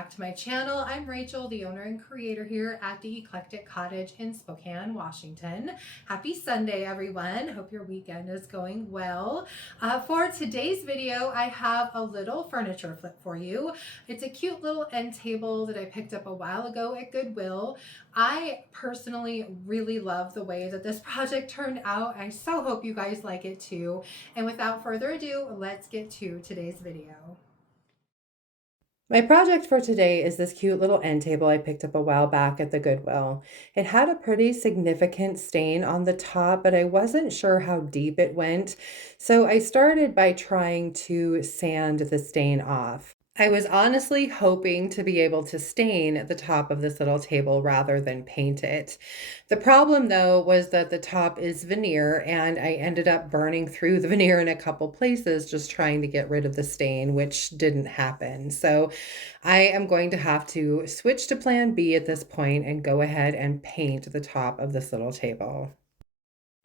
back to my channel. I'm Rachel, the owner and creator here at the Eclectic Cottage in Spokane, Washington. Happy Sunday, everyone. Hope your weekend is going well. For today's video, I have a little furniture flip for you. It's a cute little end table that I picked up a while ago at Goodwill. I personally really love the way that this project turned out. I so hope you guys like it too. And without further ado, let's get to today's video. My project for today is this cute little end table I picked up a while back at the Goodwill. It had a pretty significant stain on the top, but I wasn't sure how deep it went. So I started by trying to sand the stain off. I was honestly hoping to be able to stain the top of this little table rather than paint it. The problem though was that the top is veneer and I ended up burning through the veneer in a couple places just trying to get rid of the stain, which didn't happen. So I am going to have to switch to plan B at this point and go ahead and paint the top of this little table.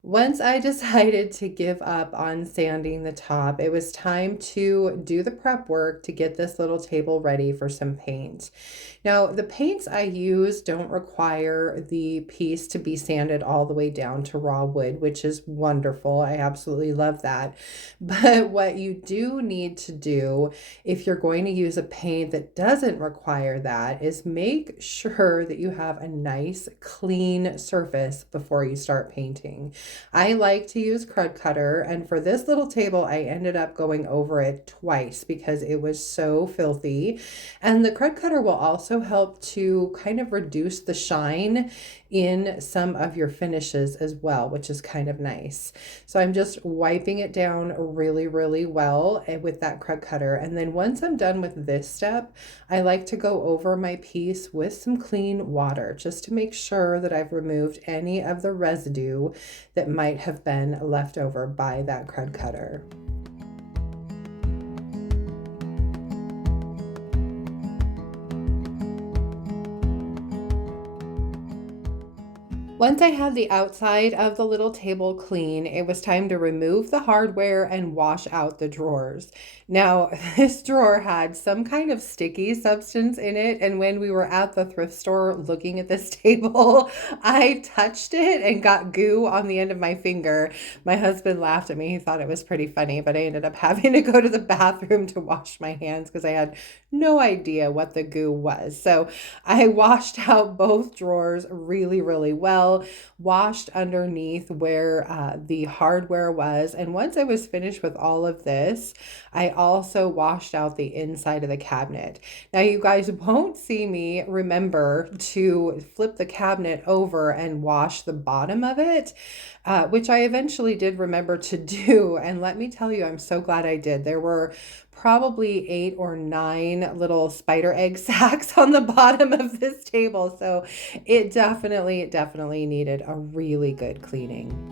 Once I decided to give up on sanding the top, it was time to do the prep work to get this little table ready for some paint. Now, the paints I use don't require the piece to be sanded all the way down to raw wood, which is wonderful. I absolutely love that. But what you do need to do if you're going to use a paint that doesn't require that is make sure that you have a nice clean surface before you start painting. I like to use crud cutter, and for this little table I ended up going over it twice because it was so filthy. And the crud cutter will also help to kind of reduce the shine in some of your finishes as well, which is kind of nice. So I'm just wiping it down really, really well with that crud cutter. And then once I'm done with this step, I like to go over my piece with some clean water just to make sure that I've removed any of the residue that might have been left over by that crud cutter. Once I had the outside of the little table clean, it was time to remove the hardware and wash out the drawers. Now, this drawer had some kind of sticky substance in it, and when we were at the thrift store looking at this table, I touched it and got goo on the end of my finger. My husband laughed at me. He thought it was pretty funny, but I ended up having to go to the bathroom to wash my hands because I had no idea what the goo was. So I washed out both drawers really, really well, washed underneath where the hardware was. And once I was finished with all of this, I also washed out the inside of the cabinet. Now you guys won't see me remember to flip the cabinet over and wash the bottom of it, which I eventually did remember to do. And let me tell you, I'm so glad I did. There were probably 8 or 9 little spider egg sacks on the bottom of this table. So it definitely needed a really good cleaning.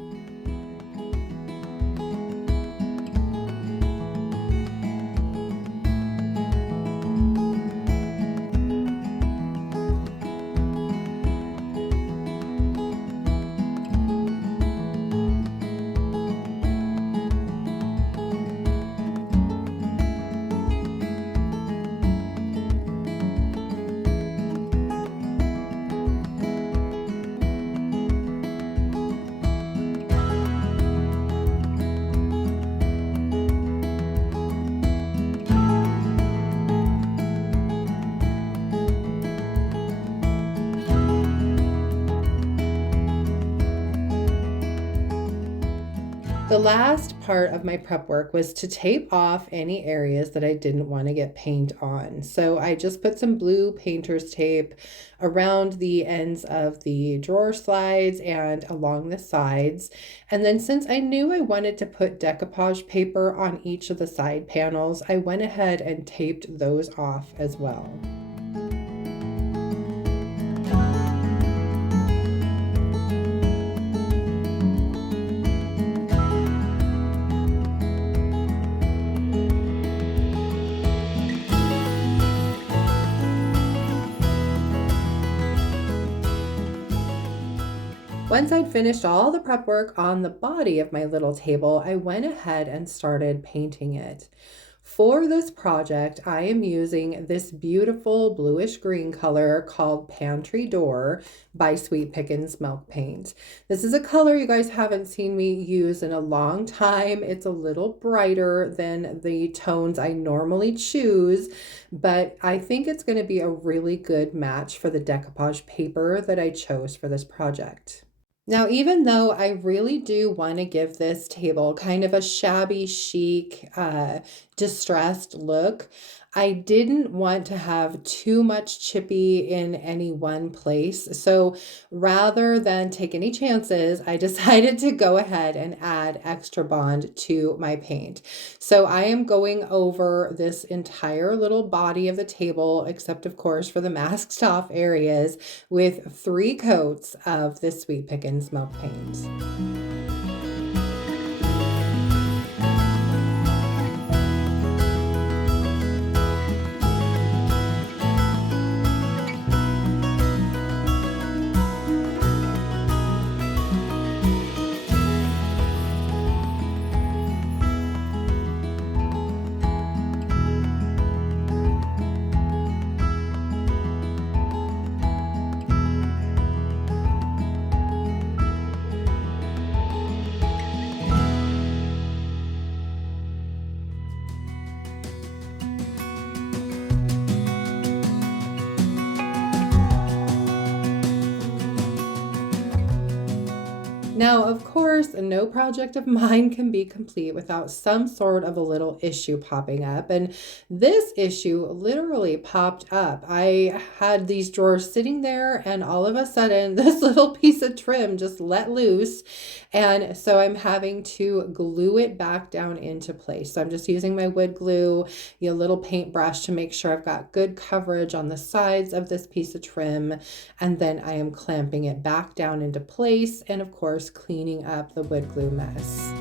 The last part of my prep work was to tape off any areas that I didn't want to get paint on. So I just put some blue painter's tape around the ends of the drawer slides and along the sides. And then since I knew I wanted to put decoupage paper on each of the side panels, I went ahead and taped those off as well. Once I'd finished all the prep work on the body of my little table, I went ahead and started painting it. For this project, I am using this beautiful bluish green color called Pantry Door by Sweet Pickins Milk Paint. This is a color you guys haven't seen me use in a long time. It's a little brighter than the tones I normally choose, but I think it's going to be a really good match for the decoupage paper that I chose for this project. Now, even though I really do want to give this table kind of a shabby chic, distressed look, I didn't want to have too much chippy in any one place. So rather than take any chances, I decided to go ahead and add extra bond to my paint. So I am going over this entire little body of the table, except of course for the masked off areas, with 3 coats of this Sweet Pickins Milk Paint. Now, of course, no project of mine can be complete without some sort of a little issue popping up. And this issue literally popped up. I had these drawers sitting there, and all of a sudden, this little piece of trim just let loose. And so I'm having to glue it back down into place. So I'm just using my wood glue, a little paintbrush to make sure I've got good coverage on the sides of this piece of trim. And then I am clamping it back down into place, and of course, cleaning up the wood glue mess.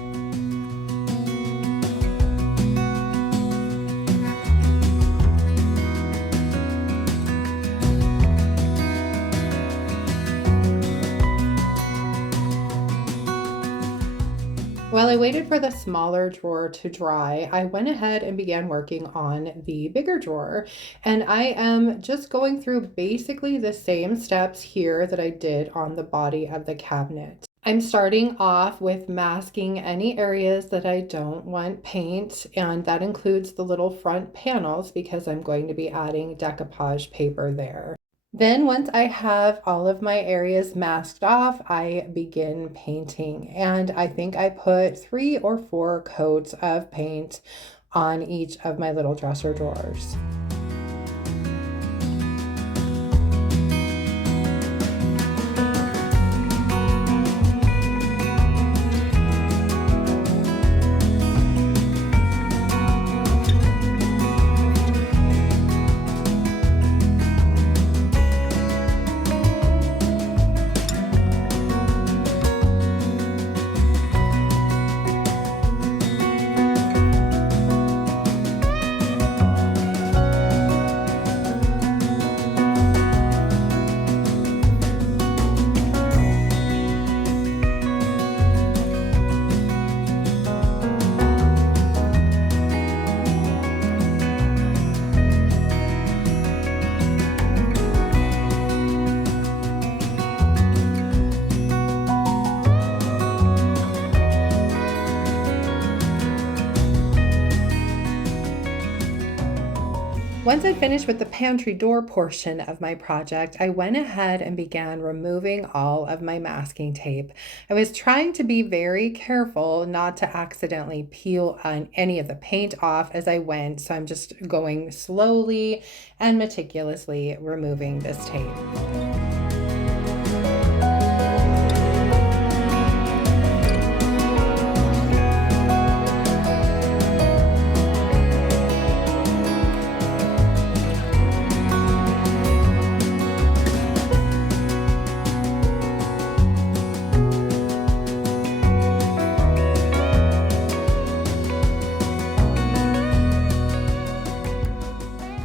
While I waited for the smaller drawer to dry, I went ahead and began working on the bigger drawer. And I am just going through basically the same steps here that I did on the body of the cabinet. I'm starting off with masking any areas that I don't want paint, and that includes the little front panels because I'm going to be adding decoupage paper there. Then once I have all of my areas masked off, I begin painting. And I think I put 3 or 4 coats of paint on each of my little dresser drawers. Once I finished with the pantry door portion of my project, I went ahead and began removing all of my masking tape. I was trying to be very careful not to accidentally peel on any of the paint off as I went, so I'm just going slowly and meticulously removing this tape.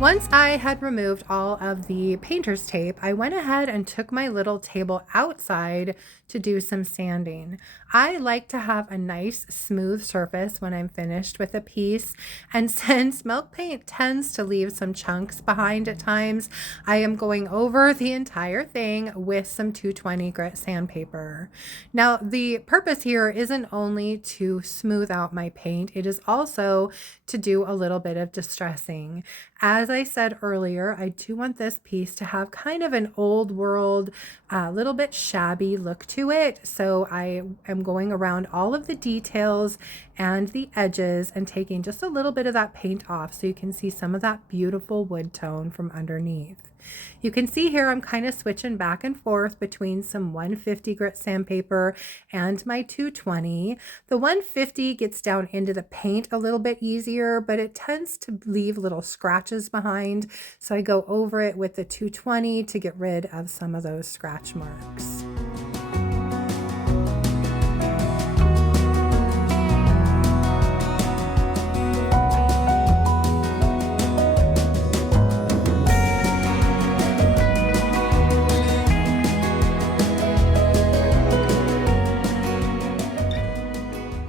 Once I had removed all of the painter's tape, I went ahead and took my little table outside to do some sanding. I like to have a nice smooth surface when I'm finished with a piece, and since milk paint tends to leave some chunks behind at times, I am going over the entire thing with some 220 grit sandpaper. Now, the purpose here isn't only to smooth out my paint, it is also to do a little bit of distressing. As I said earlier, I do want this piece to have kind of an old world, little bit shabby look to it. So I am going around all of the details and the edges and taking just a little bit of that paint off so you can see some of that beautiful wood tone from underneath. You can see here I'm kind of switching back and forth between some 150 grit sandpaper and my 220. The 150 gets down into the paint a little bit easier, but it tends to leave little scratches behind. So I go over it with the 220 to get rid of some of those scratch marks.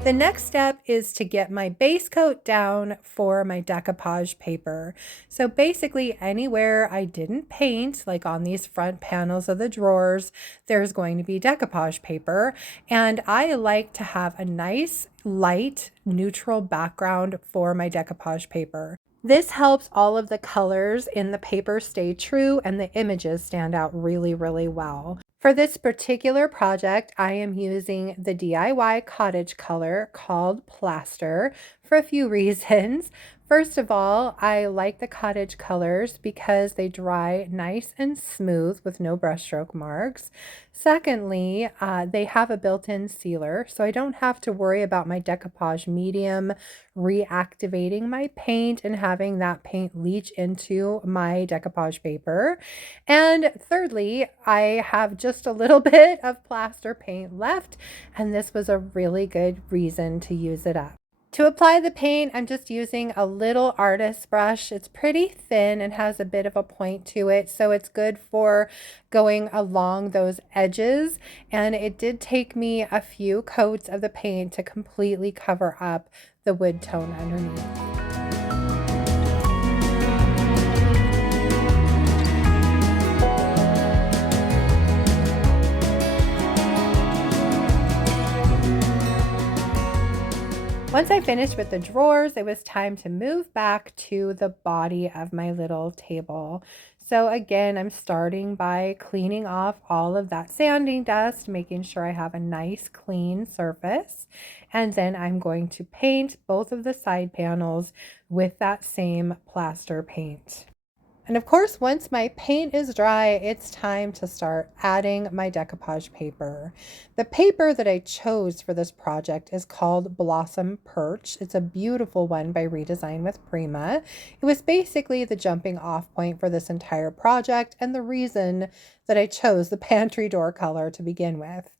The next step is to get my base coat down for my decoupage paper. So basically anywhere I didn't paint, like on these front panels of the drawers, there's going to be decoupage paper. And I like to have a nice light neutral background for my decoupage paper. This helps all of the colors in the paper stay true and the images stand out really, really well. For this particular project, I am using the DIY Cottage color called Plaster for a few reasons. First of all, I like the Cottage colors because they dry nice and smooth with no brushstroke marks. Secondly, they have a built-in sealer, so I don't have to worry about my decoupage medium reactivating my paint and having that paint leach into my decoupage paper. And thirdly, I have just a little bit of plaster paint left, and this was a really good reason to use it up. To apply the paint, I'm just using a little artist brush. It's pretty thin and has a bit of a point to it, so it's good for going along those edges. And it did take me a few coats of the paint to completely cover up the wood tone underneath. Once I finished with the drawers, it was time to move back to the body of my little table. So again, I'm starting by cleaning off all of that sanding dust, making sure I have a nice clean surface. And then I'm going to paint both of the side panels with that same plaster paint. And of course, once my paint is dry, it's time to start adding my decoupage paper. The paper that I chose for this project is called Blossom Perch. It's a beautiful one by Redesign with Prima. It was basically the jumping off point for this entire project and the reason that I chose the pantry door color to begin with.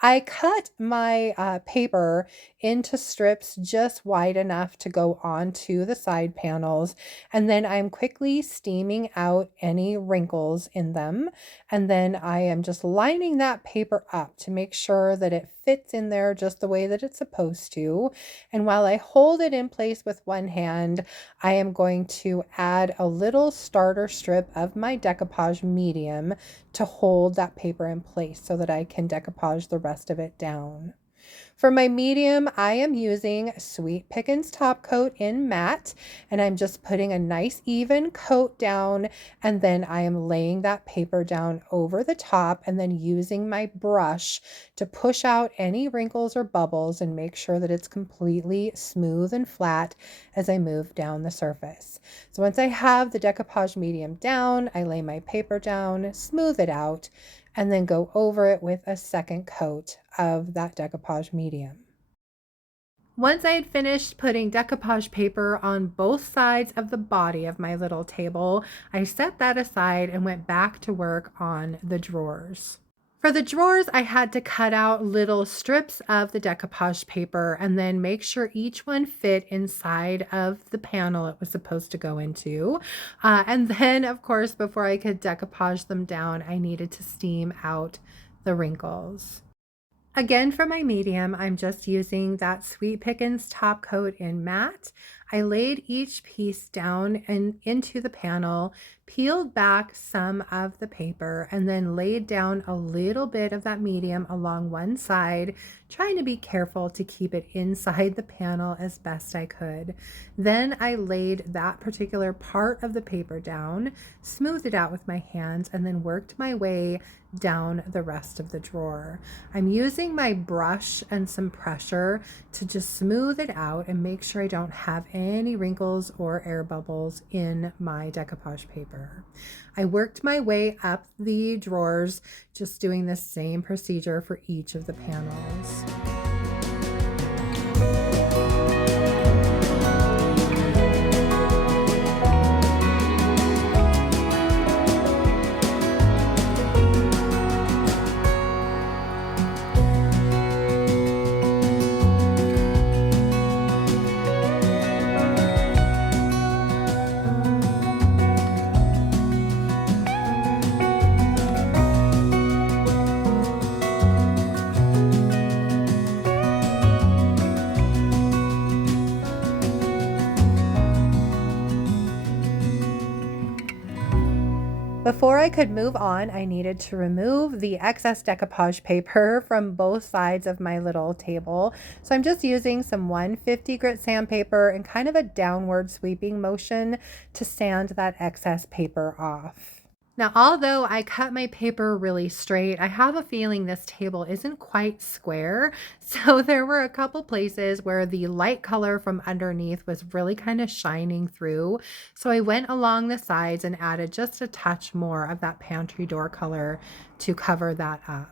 I cut my paper into strips just wide enough to go onto the side panels, and then I'm quickly steaming out any wrinkles in them, and then I am just lining that paper up to make sure that it fits in there just the way that it's supposed to. And while I hold it in place with one hand, I am going to add a little starter strip of my decoupage medium to hold that paper in place so that I can decoupage the rest of it down. For my medium, I am using Sweet Pickins Top Coat in matte, and I'm just putting a nice even coat down, and then I am laying that paper down over the top and then using my brush to push out any wrinkles or bubbles and make sure that it's completely smooth and flat as I move down the surface. So once I have the decoupage medium down, I lay my paper down, smooth it out, and then go over it with a second coat of that decoupage medium. Once I had finished putting decoupage paper on both sides of the body of my little table, I set that aside and went back to work on the drawers. For the drawers, I had to cut out little strips of the decoupage paper and then make sure each one fit inside of the panel it was supposed to go into. And then, of course, before I could decoupage them down, I needed to steam out the wrinkles. Again, for my medium, I'm just using that Sweet Pickins top coat in matte. I laid each piece down and into the panel, peeled back some of the paper, and then laid down a little bit of that medium along one side, trying to be careful to keep it inside the panel as best I could. Then I laid that particular part of the paper down, smoothed it out with my hands, and then worked my way down the rest of the drawer. I'm using my brush and some pressure to just smooth it out and make sure I don't have any wrinkles or air bubbles in my decoupage paper. I worked my way up the drawers, just doing the same procedure for each of the panels. Before I could move on, I needed to remove the excess decoupage paper from both sides of my little table. So I'm just using some 150 grit sandpaper and kind of a downward sweeping motion to sand that excess paper off. Now, although I cut my paper really straight, I have a feeling this table isn't quite square. So there were a couple places where the light color from underneath was really kind of shining through. So I went along the sides and added just a touch more of that pantry door color to cover that up.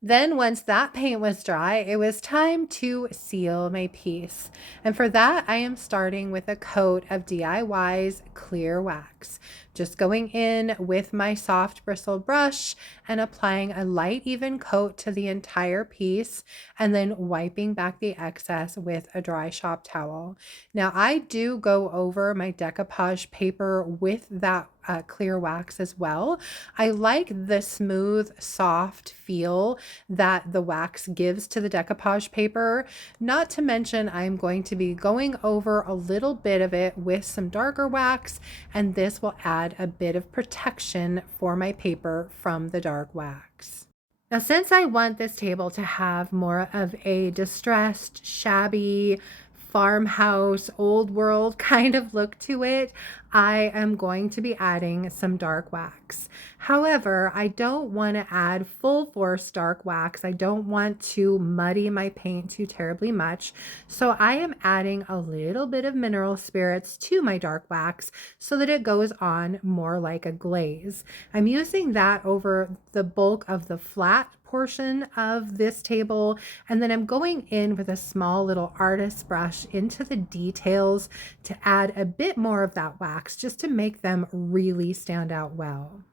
Then once that paint was dry, it was time to seal my piece. And for that, I am starting with a coat of DIY's clear wax. Just going in with my soft bristle brush and applying a light even coat to the entire piece and then wiping back the excess with a dry shop towel. Now I do go over my decoupage paper with that clear wax as well. I like the smooth, soft feel that the wax gives to the decoupage paper. Not to mention, I'm going to be going over a little bit of it with some darker wax, and this will add a bit of protection for my paper from the dark wax. Now, since I want this table to have more of a distressed, shabby, farmhouse, old world kind of look to it, I am going to be adding some dark wax. However, I don't want to add full force dark wax. I don't want to muddy my paint too terribly much. So I am adding a little bit of mineral spirits to my dark wax so that it goes on more like a glaze. I'm using that over the bulk of the flat portion of this table, and then I'm going in with a small little artist brush into the details to add a bit more of that wax just to make them really stand out well.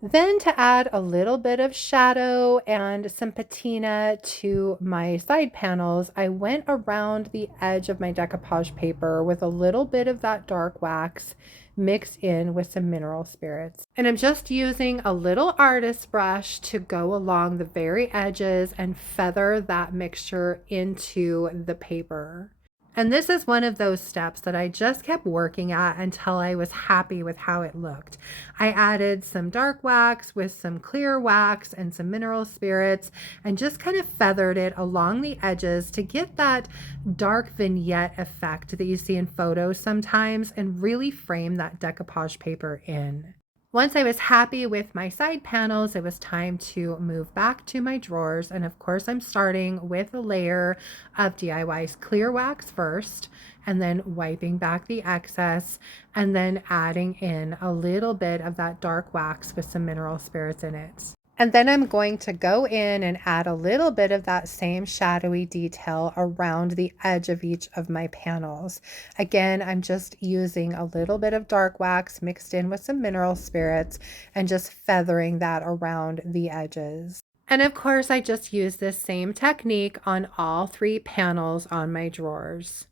Then to add a little bit of shadow and some patina to my side panels, I went around the edge of my decoupage paper with a little bit of that dark wax mixed in with some mineral spirits. And I'm just using a little artist brush to go along the very edges and feather that mixture into the paper. And this is one of those steps that I just kept working at until I was happy with how it looked. I added some dark wax with some clear wax and some mineral spirits and just kind of feathered it along the edges to get that dark vignette effect that you see in photos sometimes and really frame that decoupage paper in. Once I was happy with my side panels, it was time to move back to my drawers. And of course, I'm starting with a layer of DIY's clear wax first, and then wiping back the excess, and then adding in a little bit of that dark wax with some mineral spirits in it. And then I'm going to go in and add a little bit of that same shadowy detail around the edge of each of my panels. Again, I'm just using a little bit of dark wax mixed in with some mineral spirits and just feathering that around the edges. And of course, I just use this same technique on all 3 panels on my drawers.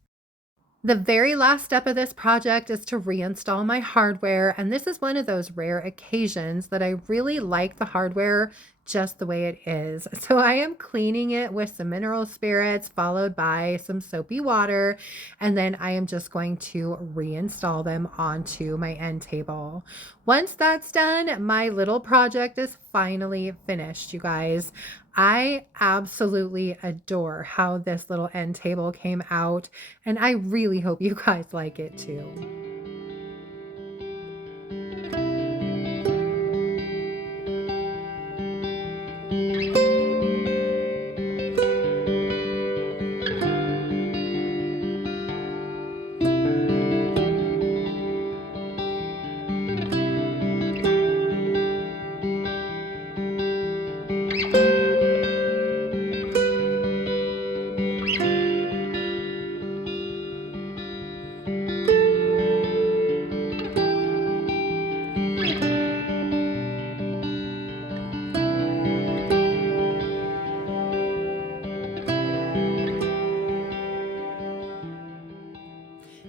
The very last step of this project is to reinstall my hardware, and this is one of those rare occasions that I really like the hardware just the way it is. So I am cleaning it with some mineral spirits followed by some soapy water, and then I am just going to reinstall them onto my end table. Once that's done, my little project is finally finished, you guys. I absolutely adore how this little end table came out, and I really hope you guys like it too.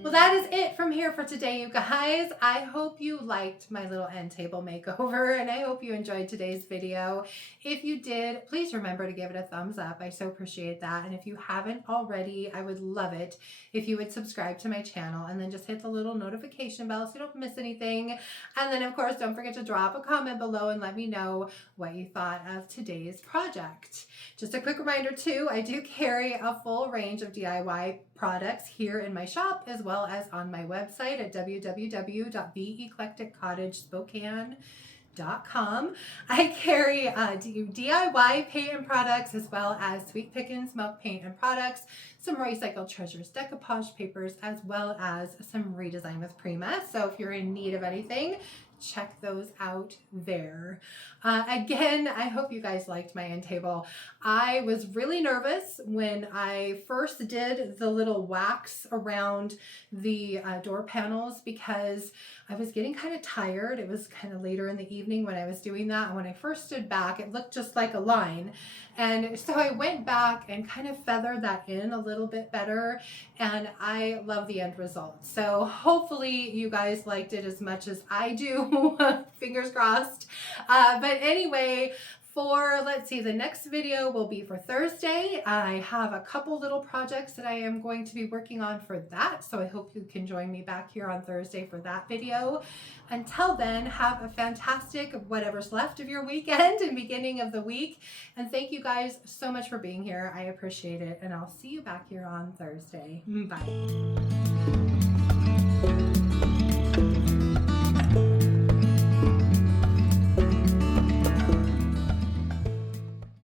Well, that is it from here for today, you guys. I hope you liked my little end table makeover, and I hope you enjoyed today's video. If you did, please remember to give it a thumbs up. I so appreciate that. And if you haven't already, I would love it if you would subscribe to my channel and then just hit the little notification bell so you don't miss anything. And then, of course, don't forget to drop a comment below and let me know what you thought of today's project. Just a quick reminder too, I do carry a full range of DIY products here in my shop as well as on my website at www.theeclecticcottagespokane.com. I carry DIY paint and products as well as Sweet Pickins Milk Paint and products, some Recycled Treasures Decoupage papers, as well as some Redesign with Prima. So if you're in need of anything, check those out there. Again, I hope you guys liked my end table. I was really nervous when I first did the little wax around the door panels because I was getting kind of tired. It was kind of later in the evening when I was doing that. And when I first stood back, it looked just like a line. And so I went back and kind of feathered that in a little bit better. And I love the end result. So hopefully you guys liked it as much as I do. Fingers crossed. But anyway, let's see, the next video will be for Thursday. I have a couple little projects that I am going to be working on for that. So I hope you can join me back here on Thursday for that video. Until then, have a fantastic whatever's left of your weekend and beginning of the week. And thank you guys so much for being here. I appreciate it. And I'll see you back here on Thursday. Bye.